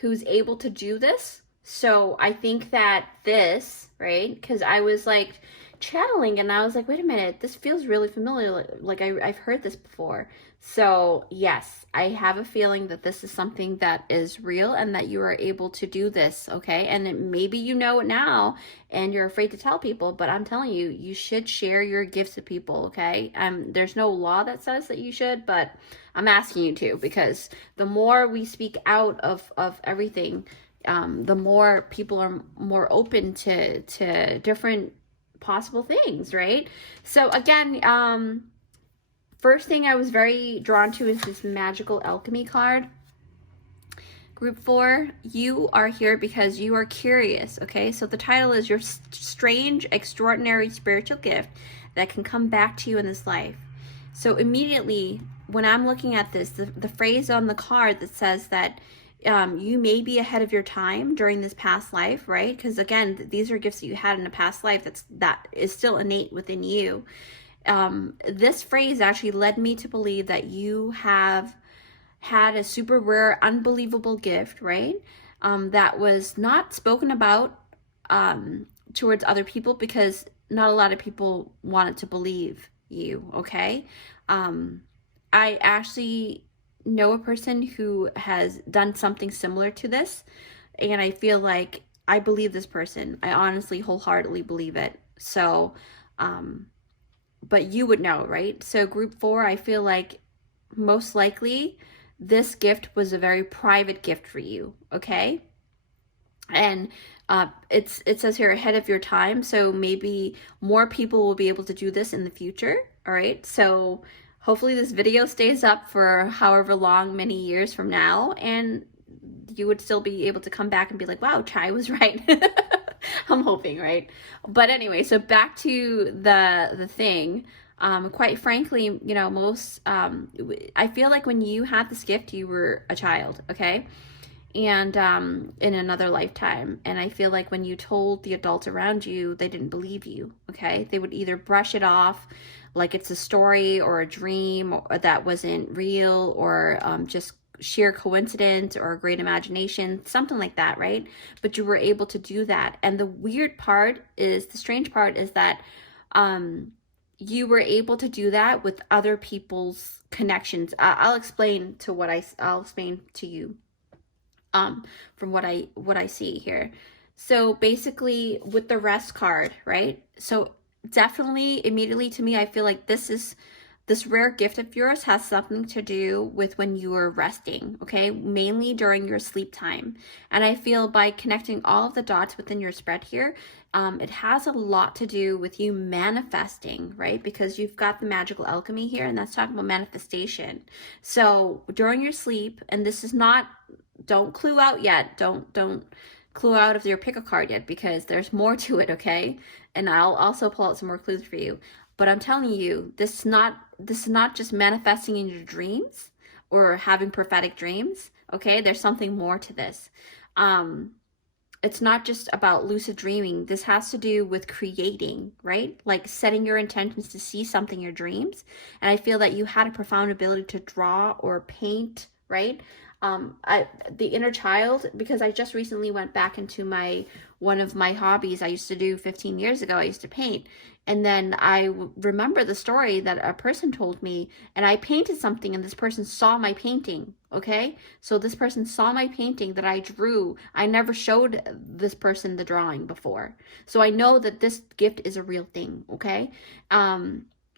who's able to do this. So I think that this, right? Because I was like channeling and I was like, wait a minute, this feels really familiar. Like I've heard this before. So yes, I have a feeling that this is something that is real and that you are able to do this, okay? And maybe you know it now and you're afraid to tell people, but I'm telling you, you should share your gifts with people, okay? There's no law that says that you should, but I'm asking you to, because the more we speak out of everything, the more people are more open to different possible things, right? So again, first thing I was very drawn to is this magical alchemy card. Group 4, you are here because you are curious, okay? So the title is Your Strange, Extraordinary Spiritual Gift That Can Come Back to You in This Life. So immediately, when I'm looking at this, the phrase on the card that says that you may be ahead of your time during this past life, right? Because again, these are gifts that you had in a past life that is still innate within you. This phrase actually led me to believe that you have had a super rare, unbelievable gift, right? That was not spoken about towards other people because not a lot of people wanted to believe you, okay? I actually know a person who has done something similar to this, and I feel like I believe this person. I honestly, wholeheartedly believe it. So, but you would know, right? So group 4, I feel like most likely this gift was a very private gift for you, okay? And it says here ahead of your time, so maybe more people will be able to do this in the future, all right? So hopefully this video stays up for however long, many years from now, and you would still be able to come back and be like, wow, Chai was right. I'm hoping, right? But anyway, so back to the thing. Quite frankly, you know, I feel like when you had this gift, you were a child, okay? and in another lifetime. And I feel like when you told the adults around you, they didn't believe you. Okay, they would either brush it off like it's a story or a dream or that wasn't real, or just sheer coincidence or a great imagination, something like that, right? But you were able to do that. And the weird part is, the strange part is that you were able to do that with other people's connections. I'll explain to I'll explain to you from what I see here. So basically with the rest card, right? So definitely immediately to me, I feel like this rare gift of yours has something to do with when you are resting, okay? Mainly during your sleep time. And I feel by connecting all of the dots within your spread here, it has a lot to do with you manifesting, right? Because you've got the magical alchemy here, and that's talking about manifestation. So during your sleep, and this is not, don't clue out yet. Don't clue out if you pick a card yet, because there's more to it, okay? And I'll also pull out some more clues for you. But I'm telling you, this is not just manifesting in your dreams or having prophetic dreams, okay? There's something more to this. It's not just about lucid dreaming. This has to do with creating, right? Like setting your intentions to see something in your dreams. And I feel that you had a profound ability to draw or paint, right? The inner child, because I just recently went back into one of my hobbies I used to do 15 years ago. I used to paint. And then I remember the story that a person told me, and I painted something, and this person saw my painting, okay? So this person saw my painting that I drew. I never showed this person the drawing before. So I know that this gift is a real thing, okay?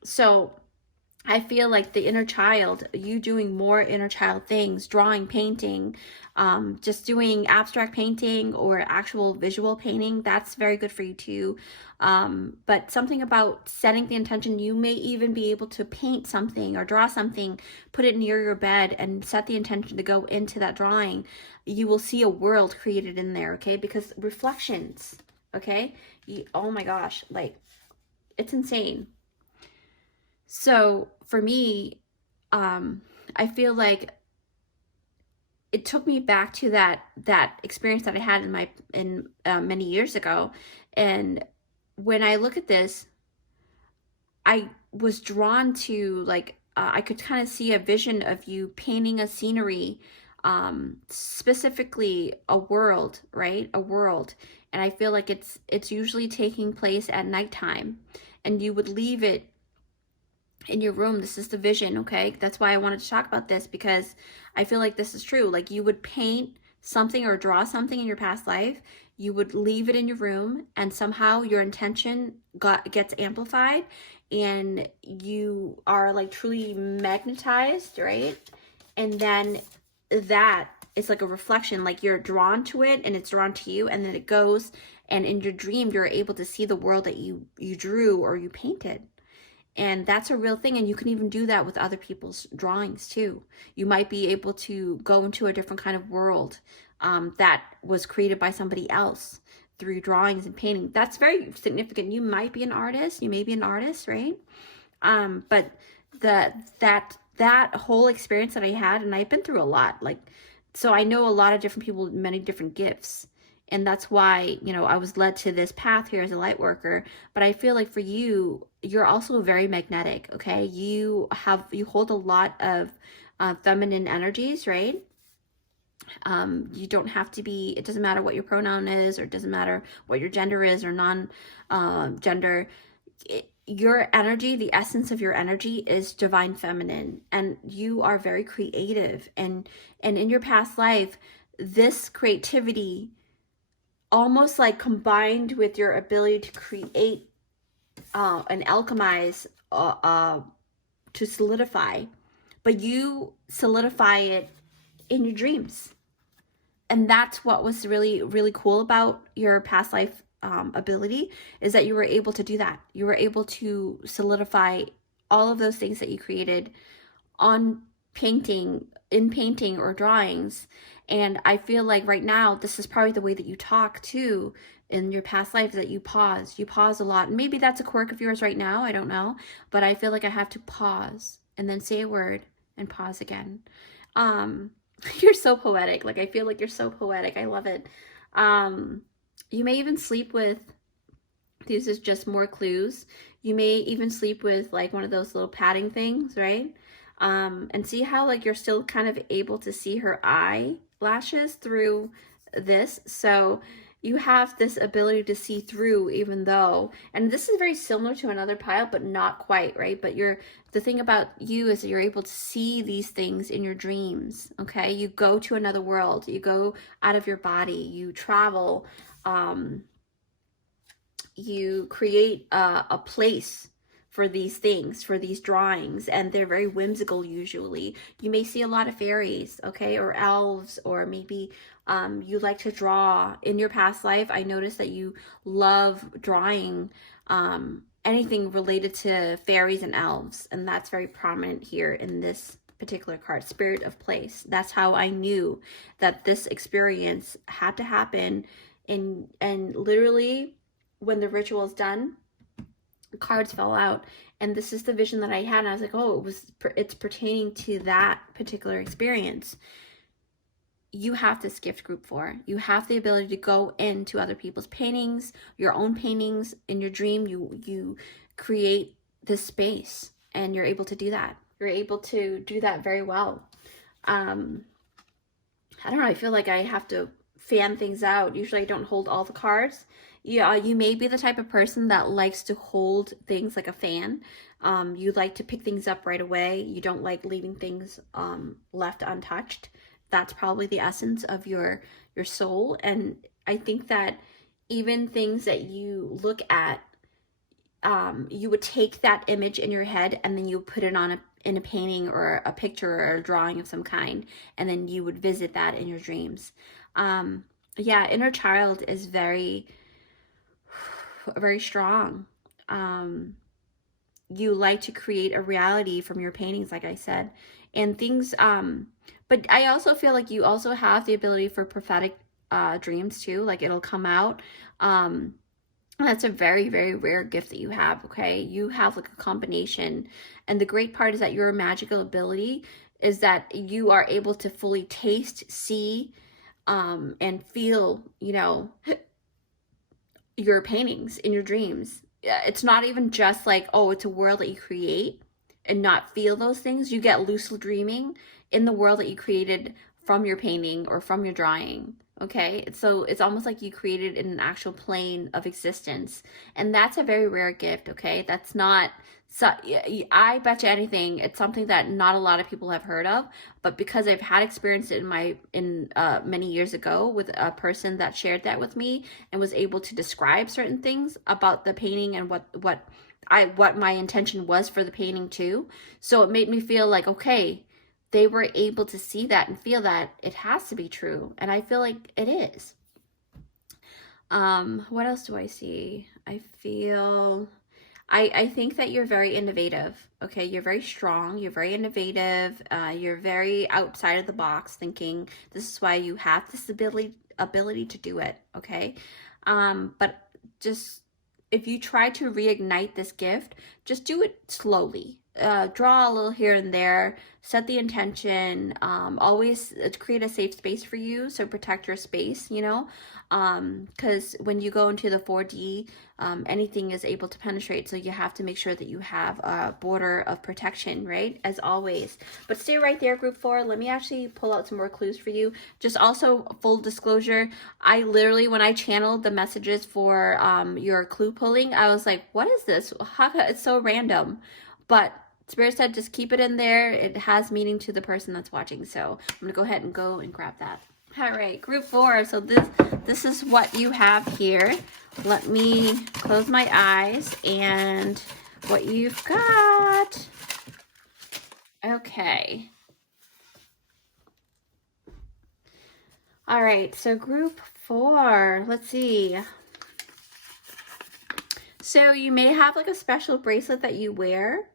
So I feel like the inner child, you doing more inner child things, drawing, painting, just doing abstract painting or actual visual painting, that's very good for you too. But something about setting the intention, you may even be able to paint something or draw something, put it near your bed and set the intention to go into that drawing. You will see a world created in there, okay? Because reflections, okay? Oh my gosh, like, it's insane. So for me, I feel like it took me back to that experience that I had in many years ago. And when I look at this, I was drawn to, like, I could kind of see a vision of you painting a scenery, specifically a world, right? A world. And I feel like it's usually taking place at nighttime, and you would leave it in your room. This is the vision, okay? That's why I wanted to talk about this, because I feel like this is true. Like, you would paint something or draw something in your past life, you would leave it in your room, and somehow your intention gets amplified, and you are like truly magnetized, right? And then that is like a reflection, like you're drawn to it and it's drawn to you, and then it goes, and in your dream you're able to see the world that you drew or you painted. And that's a real thing. And you can even do that with other people's drawings too. You might be able to go into a different kind of world that was created by somebody else through drawings and painting. That's very significant. You might be an artist. You may be an artist, right? But that whole experience that I had, and I've been through a lot, like, so I know a lot of different people with many different gifts. And that's why, I was led to this path here as a light worker. But I feel like for you, you're also very magnetic, okay? You hold a lot of feminine energies, right? You don't have to be, it doesn't matter what your pronoun is, or it doesn't matter what your gender is or non-gender. Your energy, the essence of your energy is divine feminine, and you are very creative. And in your past life, this creativity almost like combined with your ability to create and alchemize to solidify, but you solidify it in your dreams. And that's what was really, really cool about your past life ability, is that you were able to do that. You were able to solidify all of those things that you created in painting or drawings. And I feel like right now, this is probably the way that you talk too in your past life, that you pause a lot. And maybe that's a quirk of yours right now, I don't know, but I feel like I have to pause and then say a word and pause again. You're so poetic. Like, I feel like you're so poetic. I love it. You may even sleep with, these is just more clues. You may even sleep with like one of those little padding things, right? And see how like you're still kind of able to see her eyelashes through this. So you have this ability to see through, even though, and this is very similar to another pile, but not quite, right? But the thing about you is that you're able to see these things in your dreams, okay? You go to another world, you go out of your body, you travel, you create a place for these things, for these drawings, and they're very whimsical usually. You may see a lot of fairies, okay, or elves, or maybe you like to draw. In your past life, I noticed that you love drawing anything related to fairies and elves, and that's very prominent here in this particular card, Spirit of Place. That's how I knew that this experience had to happen. And literally, when the ritual is done, cards fell out, and this is the vision that I had, and I was like, oh, it's pertaining to that particular experience. You have this gift, group 4. You have the ability to go into other people's paintings, your own paintings. In your dream, you create this space, and you're able to do that. You're able to do that very well. I don't know, I feel like I have to fan things out. Usually I don't hold all the cards. Yeah, you may be the type of person that likes to hold things like a fan. You like to pick things up right away. You don't like leaving things left untouched. That's probably the essence of your soul. And I think that even things that you look at, you would take that image in your head and then you put it on in a painting or a picture or a drawing of some kind, and then you would visit that in your dreams. Yeah, inner child is very, very strong. You like to create a reality from your paintings, like I said, and things, but I also feel like you also have the ability for prophetic dreams too. Like, it'll come out. That's a very, very rare gift that you have, okay? You have like a combination. And the great part is that your magical ability is that you are able to fully taste, see, and feel, you know, your paintings in your dreams. It's not even just like, oh, it's a world that you create and not feel those things. You get lucid dreaming in the world that you created from your painting or from your drawing. Okay, so it's almost like you created in an actual plane of existence, and that's a very rare gift. Okay, that's not, so I bet you anything it's something that not a lot of people have heard of, but because I've had experience in many years ago with a person that shared that with me and was able to describe certain things about the painting and what my intention was for the painting too. So it made me feel like, okay, they were able to see that and feel that it has to be true. And I feel like it is. What else do I see? I think that you're very innovative. Okay, you're very strong. You're very innovative. You're very outside of the box thinking. This is why you have this ability to do it. Okay, but just if you try to reignite this gift, just do it slowly. Draw a little here and there, set the intention, always create a safe space for you, so protect your space, you know, because when you go into the 4D, anything is able to penetrate, so you have to make sure that you have a border of protection, right, as always. But stay right there, group 4. Let me actually pull out some more clues for you. Just also, full disclosure, I literally, when I channeled the messages for your clue pulling, I was like, what is this? It's so random. But Spirit said just keep it in there. It has meaning to the person that's watching. So I'm going to go ahead and grab that. All right, group 4. So this is what you have here. Let me close my eyes and what you've got. Okay. All right, so group 4. Let's see. So you may have like a special bracelet that you wear.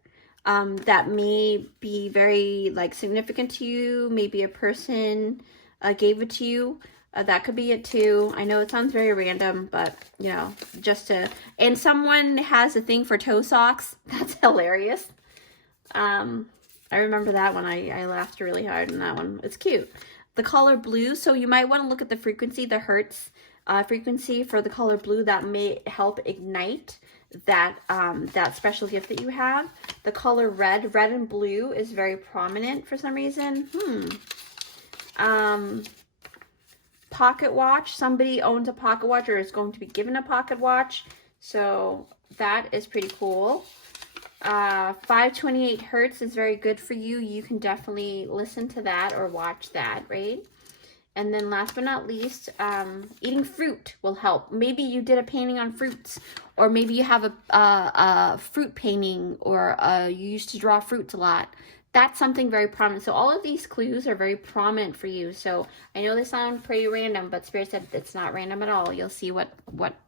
That may be very like significant to you. Maybe a person gave it to you. That could be it too. I know it sounds very random, but you know, and someone has a thing for toe socks. That's hilarious. I remember that one. I laughed really hard on that one. It's cute. The color blue, so you might want to look at the frequency, the hertz frequency for the color blue. That may help ignite that that special gift that you have. The color red, red and blue is very prominent for some reason. Pocket watch. Somebody owns a pocket watch or is going to be given a pocket watch. So that is pretty cool. 528 hertz is very good for you. You can definitely listen to that or watch that, right? And then last but not least, eating fruit will help. Maybe you did a painting on fruits, or maybe you have a fruit painting, or you used to draw fruits a lot. That's something very prominent. So all of these clues are very prominent for you. So I know they sound pretty random, but Spirit said it's not random at all. You'll see what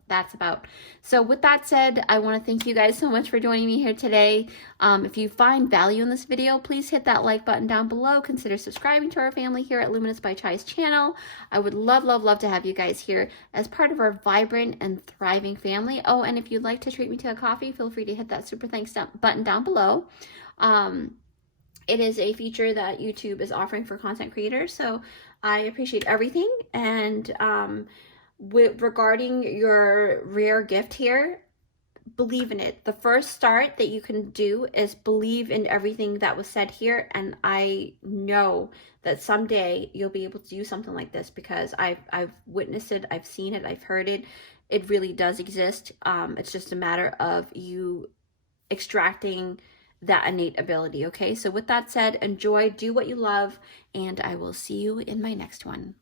that's about. So with that said, I want to thank you guys so much for joining me here today. If you find value in this video, please hit that like button down below. Consider subscribing to our family here at Luminous by Chai's channel. I would love, love, love to have you guys here as part of our vibrant and thriving family. Oh, and if you'd like to treat me to a coffee, feel free to hit that super thanks button down below. It is a feature that YouTube is offering for content creators, so I appreciate everything. And regarding your rare gift here, believe in it. The first start that you can do is believe in everything that was said here, and I know that someday you'll be able to do something like this because I've witnessed it, I've seen it, I've heard it. It really does exist. It's just a matter of you extracting that innate ability. Okay, so with that said, enjoy, do what you love, and I will see you in my next one.